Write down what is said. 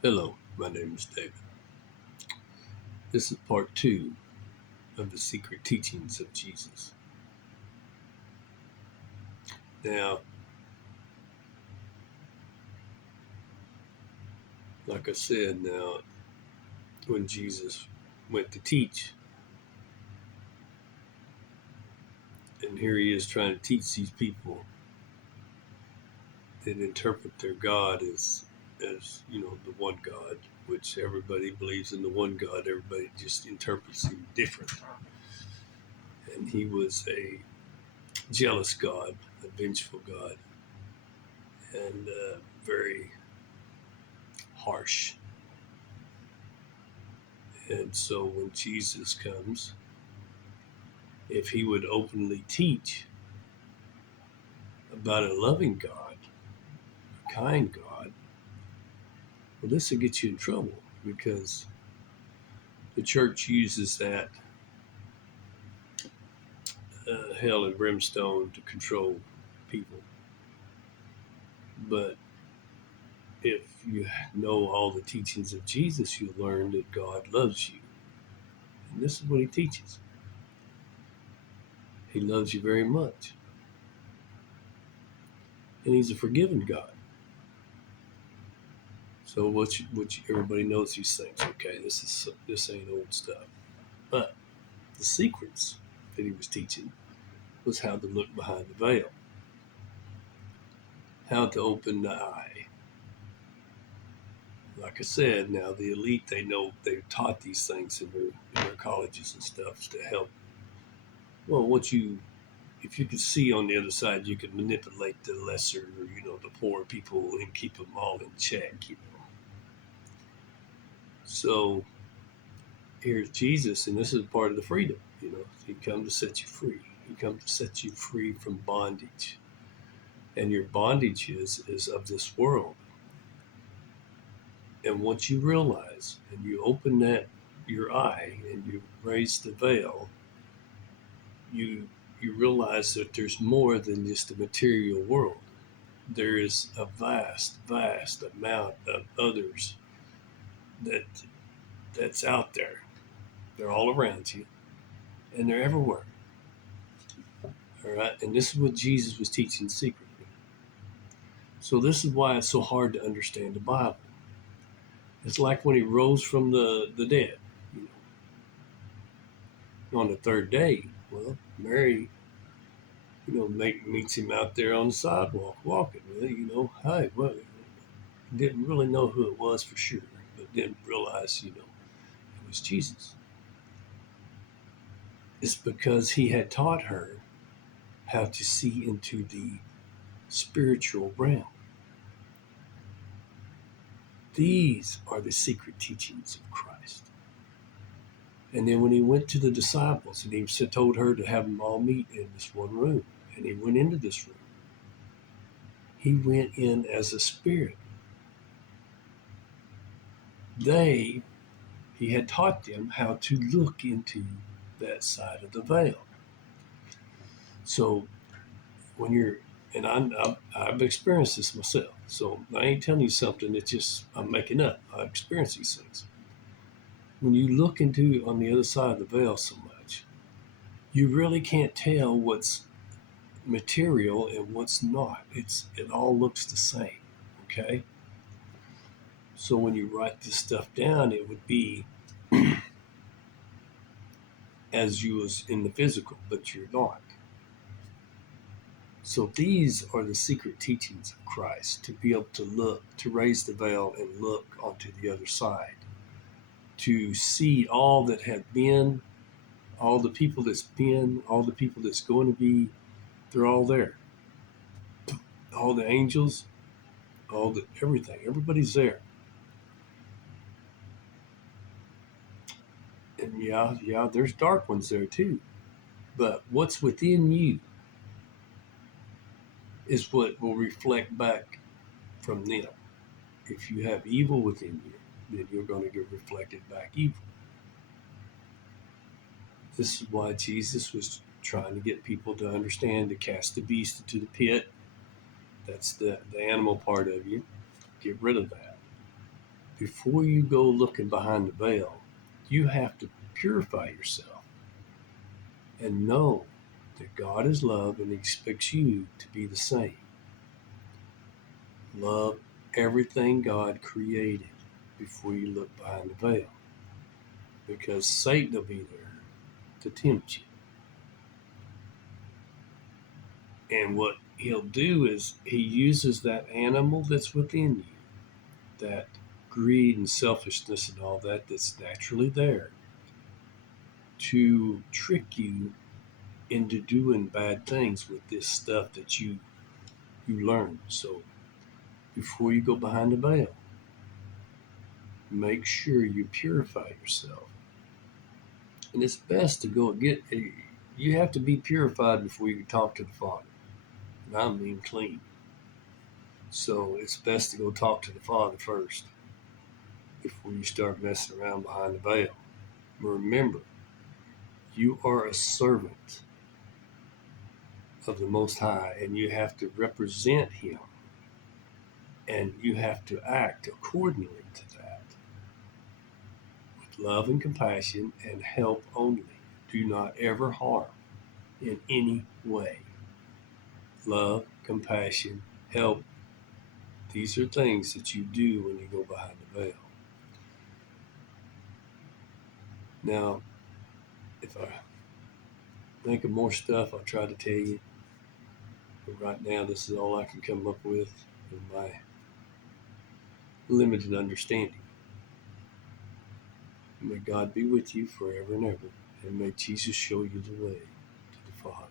Hello, my name is David. This is part two of the secret teachings of Jesus. Now, like I said, when Jesus went to teach, and here he is trying to teach these people that interpret their God as the one God, which everybody believes in the one God. Everybody just interprets him different. And he was a jealous God, a vengeful God, and very harsh. And so when Jesus comes, if he would openly teach about a loving God, a kind God, well, this will get you in trouble because the church uses that hell and brimstone to control people. But if you know all the teachings of Jesus, you'll learn that God loves you. And this is what he teaches. He loves you very much. And he's a forgiving God. So everybody knows these things. Okay, this ain't old stuff. But the secrets that he was teaching was how to look behind the veil, how to open the eye. Like I said, now the elite, they know they've taught these things in their colleges and stuff to help. Well, if you could see on the other side, you could manipulate the lesser, the poor people and keep them all in check. So here's Jesus, and this is part of the freedom. He come to set you free. He come to set you free from bondage, and your bondage is of this world. And once you realize and you open your eye and you raise the veil, you you realize that there's more than just the material world. There is a vast amount of others that that's out there. They're all around you and they're everywhere. All right. And this is what Jesus was teaching secretly. So this is why it's so hard to understand the Bible. It's like when he rose from the dead, on the third day. Well, Mary meets him out there on the sidewalk walking. Hi, well, didn't really know who it was for sure, but didn't realize, it was Jesus. It's because he had taught her how to see into the spiritual realm. These are the secret teachings of Christ. And then when he went to the disciples and he told her to have them all meet in this one room, and he went into this room, he went in as a spirit. He had taught them how to look into that side of the veil. So when you're, and I've experienced this myself. So I ain't telling you something that just I'm making up. I experience these things. When you look into on the other side of the veil so much, you really can't tell what's material and what's not. It all looks the same. Okay. So when you write this stuff down, it would be as you was in the physical, but you're not. So these are the secret teachings of Christ, to be able to look, to raise the veil and look onto the other side, to see all that had been, all the people that's been, all the people that's going to be, they're all there. All the angels, everything, everybody's there. And yeah, there's dark ones there too. But what's within you is what will reflect back from them. If you have evil within you, then you're going to get reflected back evil. This is why Jesus was trying to get people to understand to cast the beast into the pit. That's the animal part of you. Get rid of that. before you go looking behind the veil, you have to purify yourself and know that God is love and He expects you to be the same. Love everything God created before you look behind the veil, because Satan will be there to tempt you. And what he'll do is he uses that animal that's within you, that greed and selfishness and all that that's naturally there, to trick you into doing bad things with this stuff that you learn. So before you go behind the veil, make sure you purify yourself. And it's best to go get, you have to be purified before you can talk to the Father. And I mean clean. So it's best to go talk to the Father first before you start messing around behind the veil. Remember, you are a servant of the Most High, and you have to represent Him, and you have to act accordingly to that with love and compassion and help only. Do not ever harm in any way. Love, compassion, help. These are things that you do when you go behind the veil. Now, if I think of more stuff, I'll try to tell you. But right now, this is all I can come up with in my limited understanding. May God be with you forever and ever, and may Jesus show you the way to the Father.